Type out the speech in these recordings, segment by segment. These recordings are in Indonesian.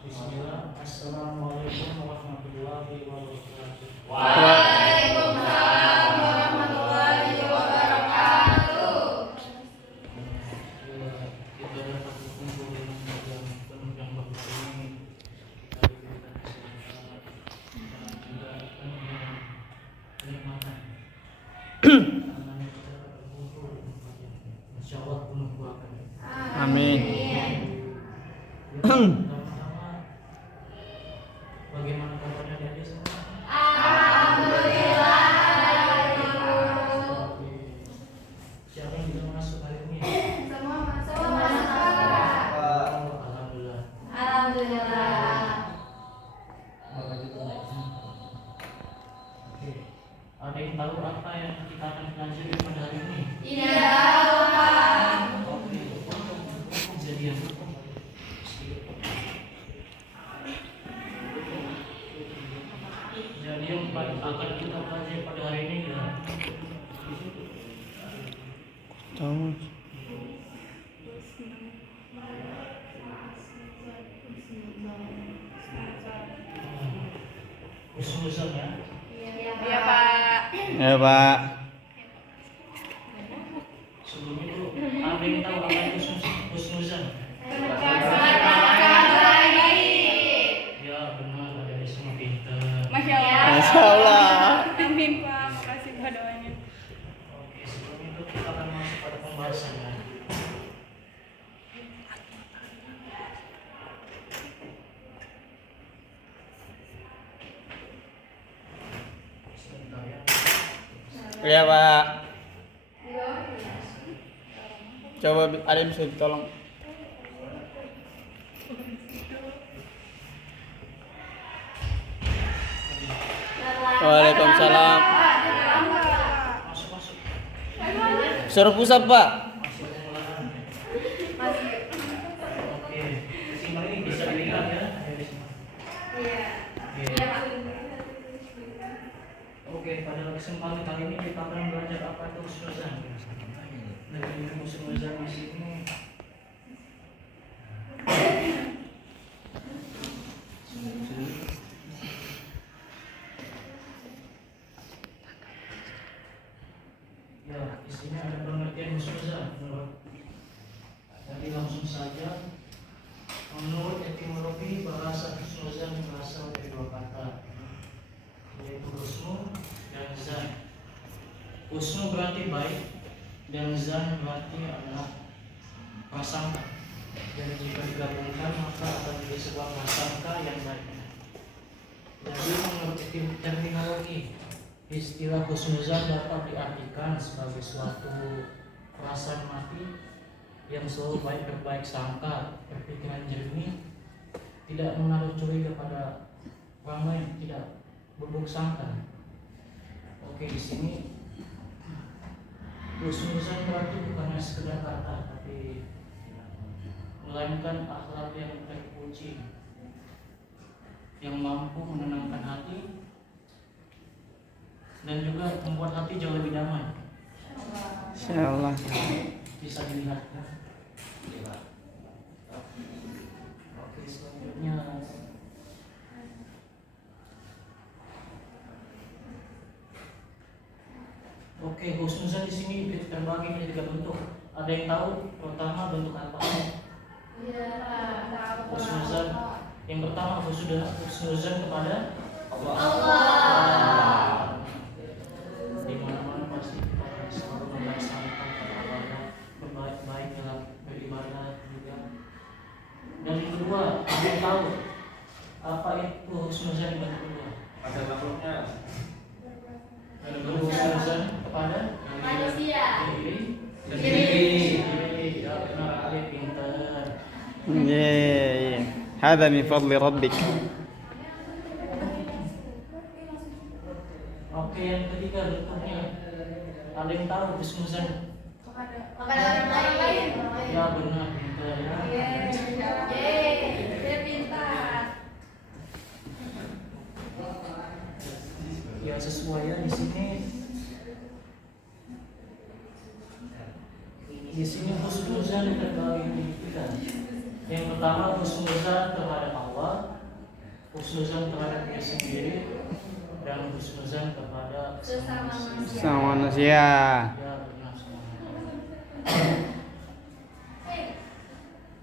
Bismillah. Assalamualaikum warahmatullahi wabarakatuh. Waalaikumsalam warahmatullahi wabarakatuh. Kita dapat berkumpul dengan yang penuh yang bagus ini. Kita diberikan kesehatan dan juga penuh dengan kenikmatan. Karena kita berkumpul di tempat yang insya Allah penuh berkah. Amin. Pertama-tama, bagaimana kabarnya dari semua? Alhamdulillah. Siapa yang bisa masuk hari ini? Semua masuk. Oh, alhamdulillah. Alhamdulillah. Bapak juga naik semua. Oke. Ada yang tahu apa yang kita akan pelajari pada hari ini? Tidak, Pak. Oke. Kejadian. Jadi yang akan kita pelajari pada hari ini ya. Tahu. Husnuzon ya. Iya, Pak. Ya, Pak. Sebelum itu ada yang tahu apa itu husnuzon? Ya benar, ada di semua pintar. Masya Allah. Masya Allah. Amin Pak, makasih Pak doanya. Oke, sebelum itu kita akan masuk pada pembahasan ya. Sebentar ya. Iya, Pak. Coba ada yang bisa ditolong. Waalaikumsalam. Masuk masuk. Suruh pusat, Pak. Masuk pengulangan. Oke, simak ini bisa dilihat ya. Ada di sini. Oke, pada kesempatan kali ini kita akan belajar apa itu husnuzan. Dari husnuzan di sini. Ya, di sini ada pengertian husnuzan. Jadi langsung saja. Menurut etimologi bahasa husnuzan berasal dari dua kata, yaitu husnu dan zan. Husnu berarti baik dan zan berarti adalah prasangka. Dan jika digabungkan maka akan menjadi sebuah prasangka yang baik. Jadi menurut terminologi, istilah husnuzan dapat diartikan sebagai suatu perasaan hati yang selalu berbaik sangka, berpikiran jernih, tidak menaruh curiga pada orang lain, tidak buruk sangka. Oke, di sini husnuzan berarti bukan hanya sekedar kata, tapi melainkan akhlak yang terpuji, yang mampu menenangkan hati dan juga membuat hati jauh lebih damai. Insyaallah. Bisa dilihat ya. Oke, selanjutnya oke, husnuzan di sini terbagi menjadi tiga bentuk. Ada yang tahu pertama bentuk apa? Husnuzan yang pertama husnuzan kepada Allah. Di mana-mana pasti kita akan selalu melaksanakan ibadah, berbaik-baik dalam beribadah juga. Dan yang kedua, ada yang tahu apa itu husnuzan yang kedua? Ada makhluknya. Husnuzan kepada Manusia. diri Diri. Ya benar, Ali pintar. Iya. Hada min fadli rabbik. Oke, yang ketiga bentuknya ada yang tahu husnuzan? Kepada orang lain. Ya benar, pintar ya. Dia pintar. Ya sesuai ya di sini. Di sini husnuzan terbagi menjadi tiga. Yang pertama pertama husnuzan terhadap Allah, husnuzan terhadap diri sendiri, dan husnuzan kepada Sama manusia. Ya, benar semua.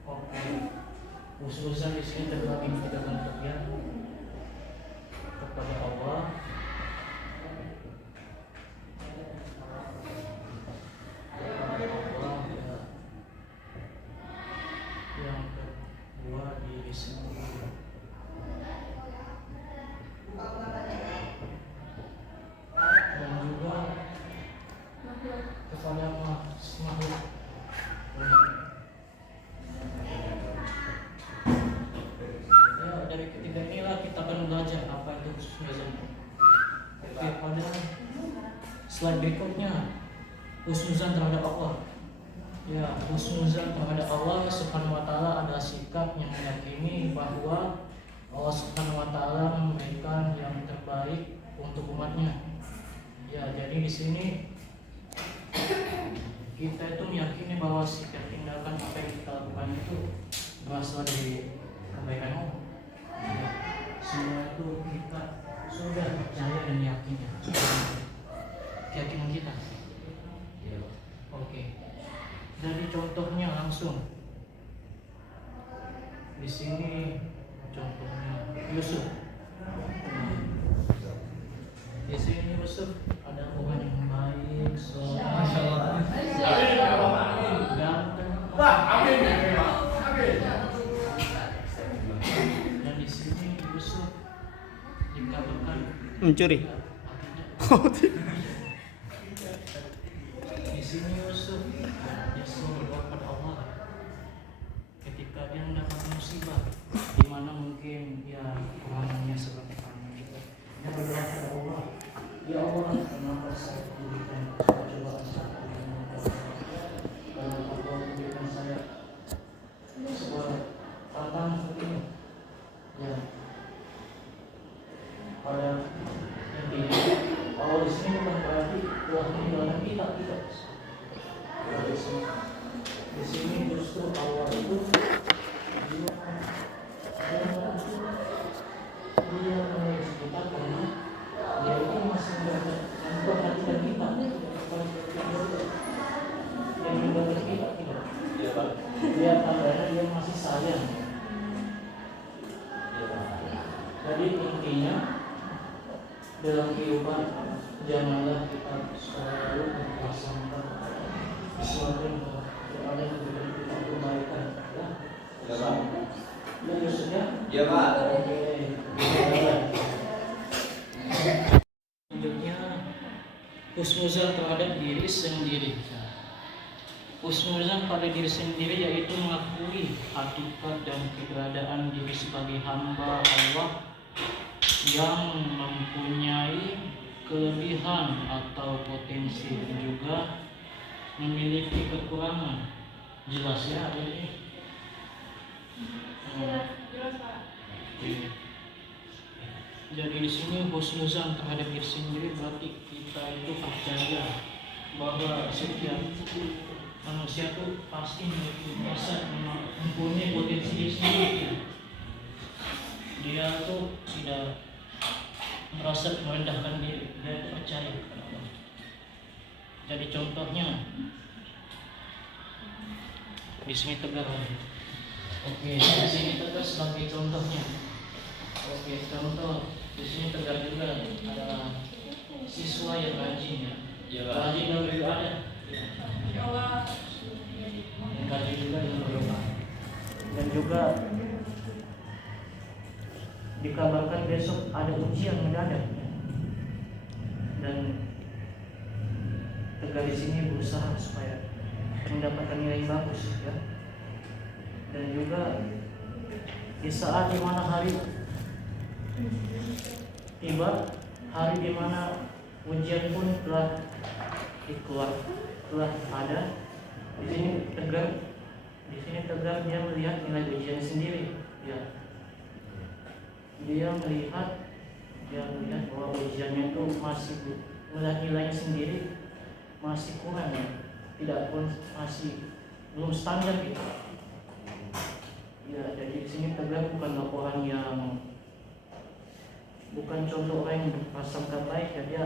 Oke. Husnuzan di sini terbagi tiga bentuk ya. Kepada Allah, yang kedua diri sendiri, dan juga kepada makhluk. Ya, dari ketiga inilah kita akan belajar apa itu husnuzan. Oke, pada slide berikutnya, husnuzan terhadap Allah. Ya, husnuzan terhadap Allah Subhanahu wa taala adalah sikap yang meyakini bahwa Allah Subhanahu wa taala memberikan yang terbaik untuk umatnya. Ya, jadi di sini kita itu meyakini bahwa setiap tindakan apa yang kita lakukan itu berasal dari kebaikan Allah. Ya, semua itu kita sudah percaya dan yakinnya. Keyakinan kita. Oke. Jadi contohnya langsung di sini contohnya Yusuf. Di sini Yusuf ada orang yang baik, soleh, ganteng. Dan di sini Yusuf dikabarkan Mencuri. di sini Yusuf berdoa kepada Allah ketika dia mendapat musibah, di mana mungkin ya orangnya seperti kamu gitu. Dia berdoa kepada Allah, ya Allah, kenapa saya diberikan cobaan satu ini? Kenapa Allah memberikan saya sebuah tantangan seperti ini? Ya, pada intinya Allah di sini bukan berarti Tuhan meninggalkan kita, tidak. Di sini justru Allah itu dia menguji kita karena dia itu masih memperhatikan kita, yang meninggalkan kita tidak. Dia tandanya dia masih sayang. Jadi intinya dalam kehidupan janganlah kita selalu memprasangka sesuatu yang ada yang memberikan kita kebaikan. Ya, Yusuf ya? Ya, Pak. Oke. Selanjutnya husnuzan terhadap diri sendiri. Husnuzan pada diri sendiri yaitu mengakui hakikat dan keberadaan diri sebagai hamba Allah yang mempunyai kelebihan atau potensi dan juga memiliki kekurangan. Jelas ya ini? Jadi di sini husnuzan terhadap diri sendiri berarti kita itu percaya bahwa setiap manusia itu pasti mempunyai potensi diri sendiri. Dia tuh tidak merasa merendahkan diri, dia itu percaya kepada Allah. Jadi contohnya di sini tegar. Oke, di sini tegar sebagai contohnya. Oke, contoh di sini tegar juga adalah siswa yang rajin ya. Rajin dan beribadah. Yang rajin juga dengan berdoa. Dan juga dikabarkan besok ada ujian mendadak. Dan tegar di sini berusaha supaya mendapatkan nilai bagus ya. Dan juga di saat dimana hari tiba, hari dimana ujian pun telah ada. Di sini tegar dia melihat nilai ujian sendiri ya. Dia melihat bahwa ujiannya itu masih melihat nilainya sendiri masih kurang ya, tidak pun masih belum standar gitu. Ya, jadi di sini terlihat bukan laporan yang bukan contoh orang yang berprasangka baik ya, dia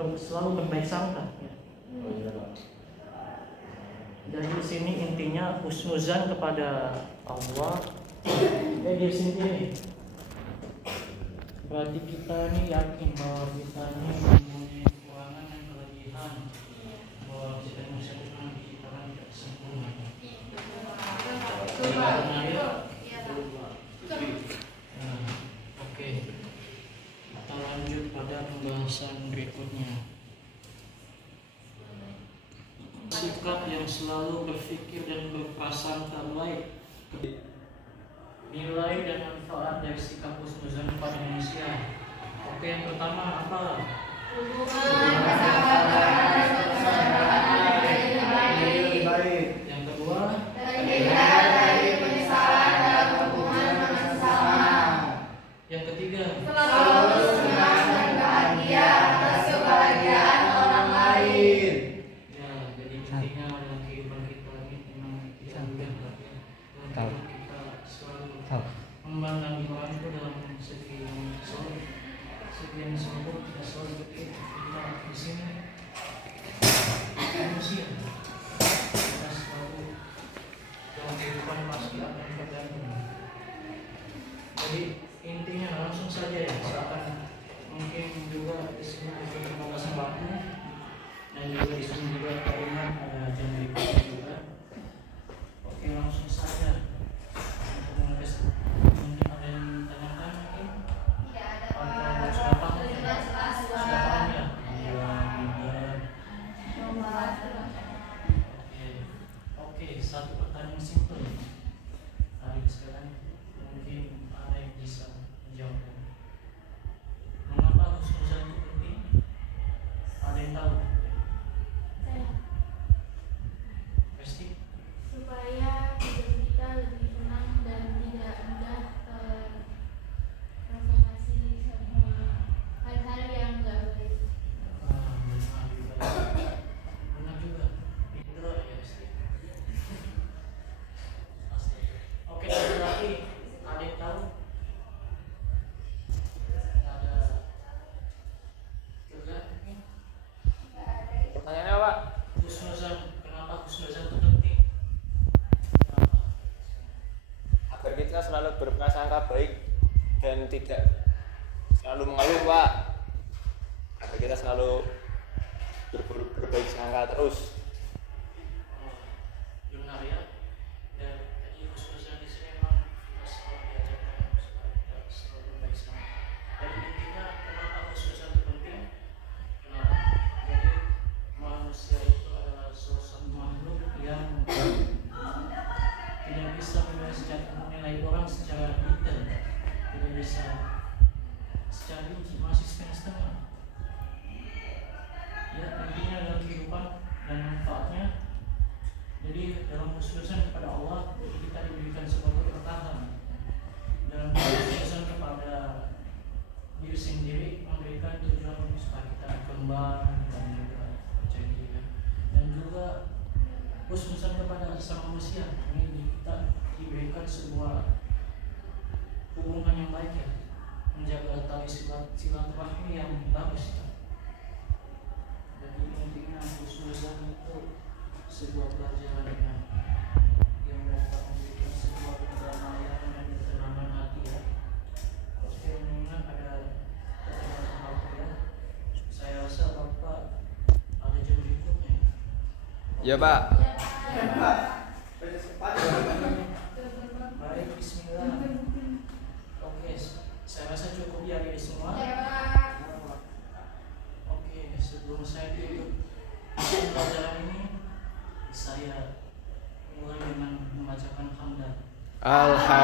selalu berbaik sangka ya. Jadi di sini intinya husnuzan kepada Allah. Di sini ini berarti kita ini yakin bahwa kita ini mempunyai kekurangan dan kelebihan, bahwa kita manusia itu memang diciptakan tidak sempurna. Oke, kita lanjut pada pembahasan berikutnya. Sikap yang selalu berpikir dan berprasangka baik. Nilai dan manfaat dari sikap husnuzan kepada manusia. Oke, yang pertama apa? Yang kedua, terhindar dari penyesalan dalam hubungan dengan sesama. Yang ketiga, Selalu senang dan bahagia atas kebahagiaan orang lain. ya, jadi intinya dalam kehidupan kita ini memang tidak mudah ya. Dan kita selalu memandang orang itu dalam segi yang solid, segi yang sempurna, tidak selalu berpikir kita di sini manusia. Kita selalu dalam kehidupan pasti akan tergantung. Jadi intinya langsung saja ya, seakan mungkin juga di sini ada pembahasan waktu dan juga di sini juga teringat ada jam berikutnya juga. Oke, langsung saja untuk mengetes. Mungkin ada yang tanyakan mungkin? Tidak ada Atau sudah paham? Sudah jelas, Sudah paham ya? Iya, benar. Oke, satu pertanyaan simpel. Hari sekarang mungkin ada yang bisa menjawabnya. Mengapa husnuzan itu penting? Ada yang tahu? Pasti? Supaya hidup kita lebih tenang dan tidak mudah terprovokasi sama hal-hal yang nggak baik. Benar juga. Benar juga. Itu ya pasti. Oke, satu lagi. Ada yang tahu? Ada juga mungkin? Pertanyaannya Pak? Husnuzan, kenapa husnuzan itu penting? Kenapa? Agar kita selalu berprasangka baik dan tidak selalu mengeluh Pak. Agar kita selalu berbaik sangka terus. Benar ya. Dan tadi husnuzan di sini memang kita selalu diajarkan supaya kita selalu berbaik sangka. Dan intinya kenapa husnuzan itu penting? Kenapa? Jadi manusia itu adalah sosok makhluk yang tidak bisa menilai orang secara detail, tidak bisa secara rinci, masih setengah-setengah. Ya, intinya dalam kehidupan dan manfaatnya. Jadi dalam husnuzan kepada Allah kita diberikan sebuah keberkahan. Dalam husnuzan kepada diri sendiri memberikan tujuan supaya kita kembang dan juga percaya diri. Dan juga husnuzan kepada sesama manusia ini kita diberikan sebuah hubungan yang baik ya, menjaga tali silaturahmi yang bagus ya. Jadi intinya husnuzan itu sebuah pelajaran yang dapat memberikan sebuah kedamaian dan ketenangan hati ya. Oke, mengingat ada keterbatasan waktu ya, saya rasa Bapak ada jam berikutnya. Ya Pak. Baik, bismillah. Oke, saya rasa cukup ya ini semua. Oke, sebelum saya tutup pelajaran ini, saya mulai dengan membacakan hamdan. Alhamdulillah.